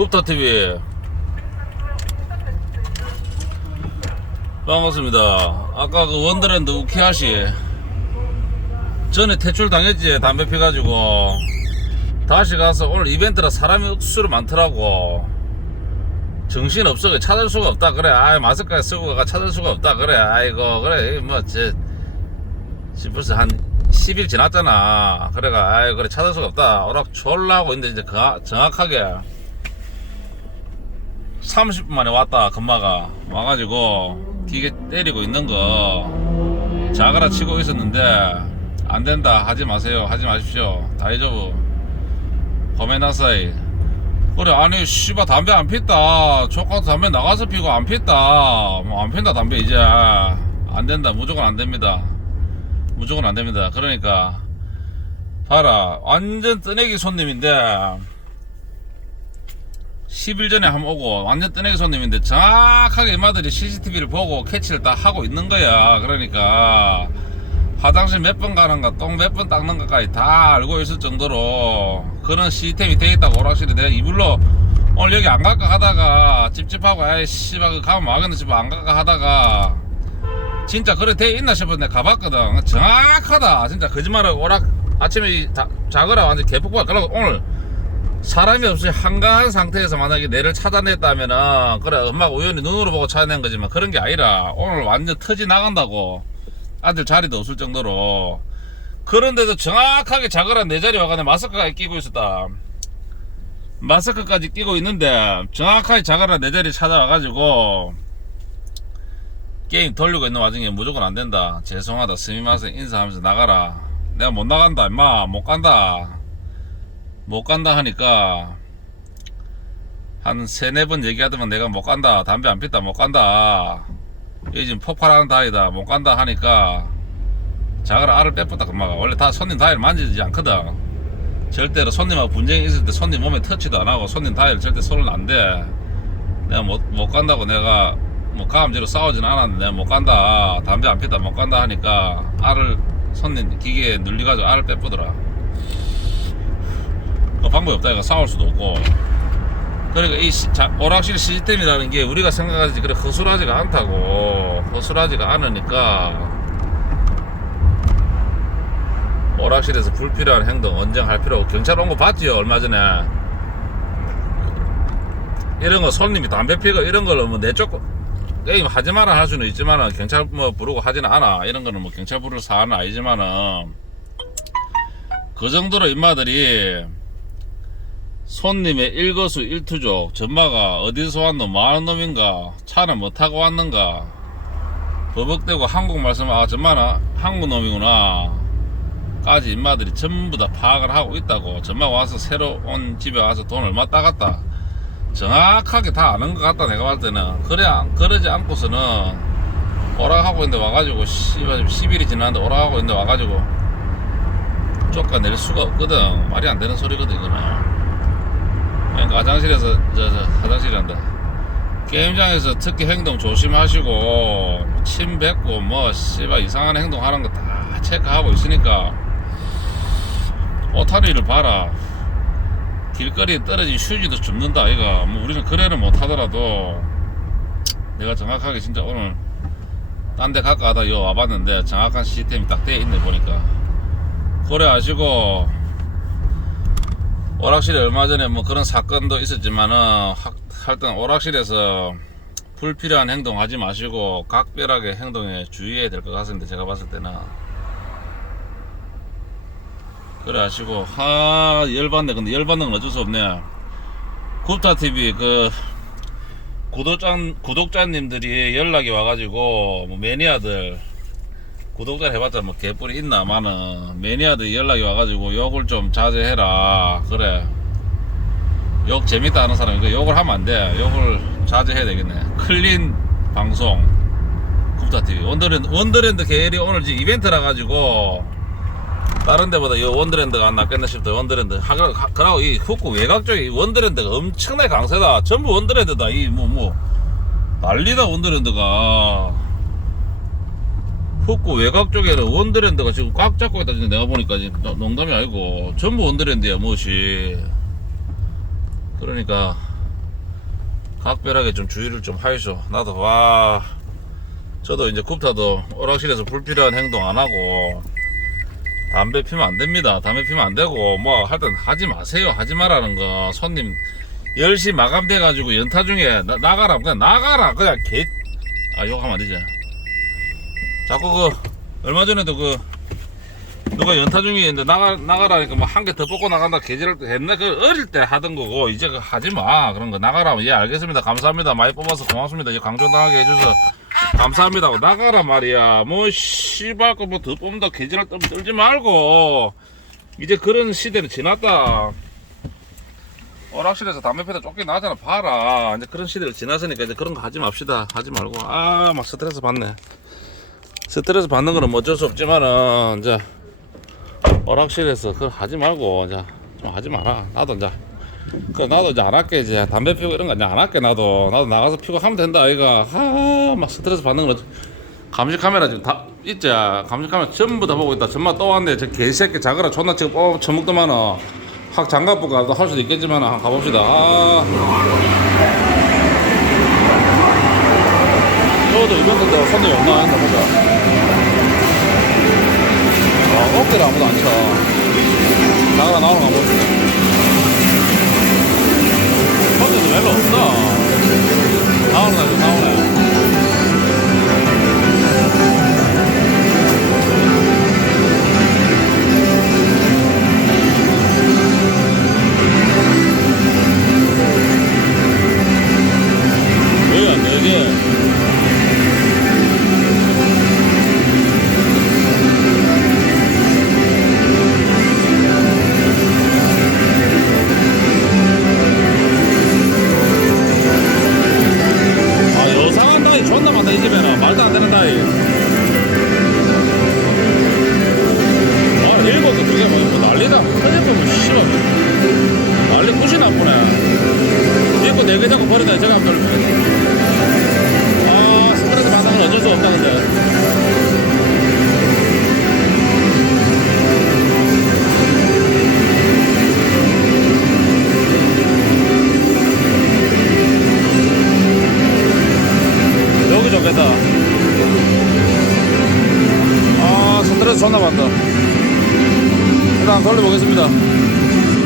굽타TV 반갑습니다. 아까 그 원더랜드 우키아시. 전에 퇴출 당했지 담배 피가지고. 다시 가서 오늘 이벤트라 사람이 억수로 많더라고. 정신 없어 찾을 수가 없다. 그래 아 마스크 쓰고 가 찾을 수가 없다. 그래 아이고 그래 뭐제 벌써 한 10일 지났잖아. 그래가 아이 그래 찾을 수가 없다. 오락 졸라 하고 있는데 이제 그- 정확하게 30분 만에 왔다 금마가 와가지고 기계 때리고 있는 거 자가라 치고 있었는데 안 된다 하지 마세요 하지 마십시오. 다이저브 고메나사이 그래 아니 씨발 담배 안 폈다. 조카도 담배 나가서 피고 안 폈다. 뭐 안 핀다 담배 이제. 안 된다 무조건 안 됩니다. 무조건 안 됩니다. 그러니까 봐라 완전 뜨내기 손님인데 10일 전에 한번 오고 완전 뜨내기 손님인데 정확하게 이마들이 CCTV를 보고 캐치를 다 하고 있는 거야. 그러니까 화장실 몇 번 가는가 똥 몇 번 닦는 것까지 다 알고 있을 정도로 그런 시스템이 돼 있다고 오락실에 내가 이불로 오늘 여기 안 갈까 하다가 찝찝하고 아이 씨발 그 가면 막겠네 싶어 안 갈까 하다가 진짜 그래 돼 있나 싶었는데 가봤거든. 정확하다. 진짜 거짓말하고 오락 아침에 이 자- 자거라 완전 개폭발. 그러고 오늘 사람이 없이 한가한 상태에서 만약에 내를 찾아냈다면은 그래 엄마가 우연히 눈으로 보고 찾아낸 거지만 그런 게 아니라 오늘 완전 터지 나간다고 아들 자리도 없을 정도로. 그런데도 정확하게 자거라 내 자리 와가지고 마스크까지 끼고 있었다. 마스크까지 끼고 있는데 정확하게 자거라 내 자리 찾아와가지고 게임 돌리고 있는 와중에 무조건 안 된다. 죄송하다. 스미마세 인사하면서 나가라. 내가 못 나간다 임마. 못 간다 못 간다 하니까 한 세네 번 얘기하더만 내가 못 간다 담배 안 폈다 못 간다. 이 지금 폭발하는 다이다 못 간다 하니까 자가라 알을 빼뿌다 금마가. 원래 다 손님 다이를 만지지 않거든. 절대로 손님하고 분쟁이 있을 때 손님 몸에 터치도 안 하고 손님 다이를 절대 손은 안돼 내가 못, 못 간다고 내가 뭐 가음지로 싸우진 않았는데 내가 못 간다 담배 안 폈다 못 간다 하니까 알을 손님 기계에 눌려가지고 알을 빼뿌더라. 뭐 방법이 없다. 이거 싸울 수도 없고. 그러니까 이 시- 자- 오락실 시스템이라는 게 우리가 생각하지 그래 허술하지가 않다고. 허술하지가 않으니까 오락실에서 불필요한 행동 언쟁할 필요 없고 경찰 온 거 봤지요 얼마 전에? 이런 거 손님이 담배 피고 이런 걸로 뭐 내쫓고. 게임 하지 마라 할 수는 있지만은 경찰 뭐 부르고 하지는 않아. 이런 거는 뭐 경찰 부를 사안은 아니지만은 그 정도로 인마들이 손님의 일거수 일투족 전마가 어디서 왔노 뭐하는 놈인가 차는 뭐 타고 왔는가. 버벅대고 한국 말씀 아 전마는 한국 놈이구나. 까지 인마들이 전부 다 파악을 하고 있다고. 전마 와서 새로 온 집에 와서 돈 얼마 따갔다. 정확하게 다 아는 것 같다 내가 봤을 때는. 그래 그러지 않고서는 오락하고 있는데 와가지고 씨발 10일이 지났는데 오락하고 있는데 와가지고 쫓아낼 수가 없거든. 말이 안 되는 소리거든 이거는 그러니까 화장실에서 저, 저 화장실한다. 게임장에서 특히 행동 조심하시고 침 뱉고 뭐 씨발 이상한 행동 하는 거 다 체크하고 있으니까 오타리를 봐라. 길거리에 떨어진 휴지도 줍는다 아이가 뭐 우리는 그래는 못 하더라도 내가 정확하게 진짜 오늘 딴데 갈까 하다 요 와봤는데 정확한 시스템이 딱돼 있네 보니까. 아시고 오락실에 얼마 전에 뭐 그런 사건도 있었지만은 하- 하여튼 오락실에서 불필요한 행동 하지 마시고 각별하게 행동에 주의해야 될 것 같습니다. 제가 봤을 때는. 그래 하시고 하 열받네. 근데 열받는 건 어쩔 수 없네. 굽타TV 그 구독자, 구독자님들이 연락이 와가지고 뭐 매니아들 구독자 해봤자 뭐 개뿔이 있나 마는 매니아들 연락이 와가지고 욕을 좀 자제해라. 그래. 욕 재밌다 하는 사람 이거 욕을 하면 안돼. 욕을 자제해야 되겠네. 클린 방송. 굽타TV. 원더랜드 원더랜드 계열이 오늘 지금 이벤트라 가지고 다른 데보다 이 원더랜드가 안 낫겠나 싶다. 원더랜드. 하그 그러고 이 후쿠 외곽 쪽에 이 원더랜드가 엄청나게 강세다. 전부 원더랜드다. 이 뭐 뭐. 난리다 원더랜드가 후쿠 외곽 쪽에는 원더랜드가 지금 꽉 잡고 있다 진짜 내가 보니까 지금 농담이 아니고 전부 원더랜드야 무엇이 그러니까 각별하게 좀 주의를 좀 하이소. 나도 와 저도 이제 굽타도 오락실에서 불필요한 행동 안 하고 담배 피면 안 됩니다. 담배 피면 안 되고 뭐 하여튼 하지 마세요. 하지 말라는 거 손님 10시 마감돼 가지고 연타 중에 나, 나가라 그냥 나가라 그냥 개 아 욕하면 안 되지. 자꾸 그 얼마 전에도 그 누가 연타 중이었는데 나가 나가라니까 뭐 한 개 더 뽑고 나간다 개지를 했네. 그 어릴 때 하던 거고 이제 그 하지 마. 그런 거 나가라 예 알겠습니다. 감사합니다. 많이 뽑아서 고맙습니다. 이 강조당하게 해줘서 감사합니다. 나가라 말이야. 뭐 씨발 거뭐더 뽑는다 개지를 떨, 떨지 말고. 이제 그런 시대는 지났다. 오락실에서 담배 피다 쫓겨나잖아. 봐라. 이제 그런 시대를 지났으니까 이제 그런 거 하지 맙시다. 하지 말고. 아 막 스트레스 받네 스트레스 받는 거는 뭐 어쩔 수 없지만은 이제 오락실에서 그걸 하지 말고 이제 좀 하지 마라. 나도 이제 그 나도 이제 안 할게 이제. 담배 피우고 이런 거 이제 안 할게 나도. 나도 나가서 피고 하면 된다 아이가. 하막 스트레스 받는 거 감시 카메라 지금 다 있지? 감시 카메라 전부 다 보고 있다. 전마 또 왔네. 저 개새끼 자그라 존나 지금 뽑아 처먹더만은 확 장갑 보고 할 수도 있겠지만 한번 가봅시다. 아 저도 이번 도 손님이 없나 한다 보자 아, 어깨를 아무도 안 쳐. 나가라, 나가라, 가봅시 네 네개 잡고 버리다 제가 한번 아 스트레스 받는 건 어쩔 수 없다 근데. 여기 좋겠다. 아 스트레스 존나 받다. 일단 돌려보겠습니다